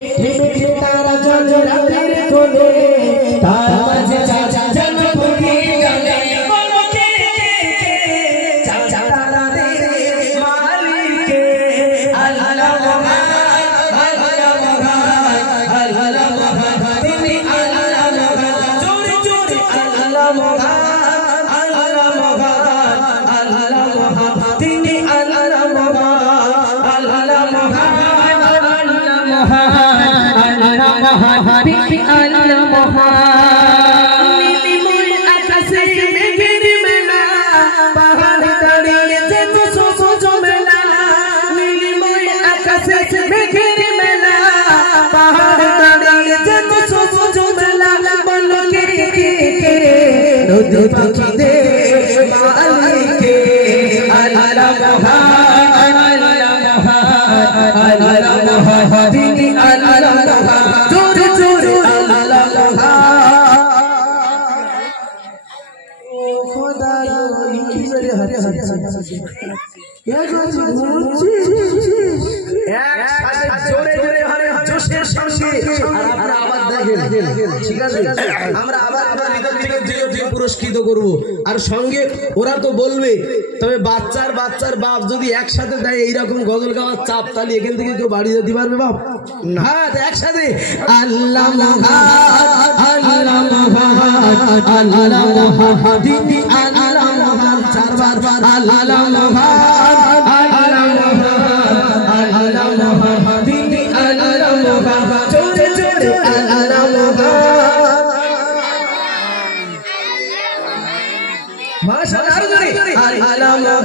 तारा जल रातेर तोले तार माঝে जन फुटी गले बोलो के तारा रे मालिक अल्लाह पुरस्कृत करब और संगे ओरा तो बोलबे तबे बाच्चार बाच्चार बाप जदि एकसाथे देय एई रकम गजल गाওয়ার চাপ তাহলে এখান থেকে কেউ বাড়ি যেতে পারবে বাপ না হ্যাঁ তো একসাথে আল্লাহ আল্লাহ আল্লাহ দিদি আল্লাহ চারবার আল্লাহ আল্লাহ দিদি আল্লাহ জোরে জোরে আল্লাহ माशाअल्लाह अल्लाह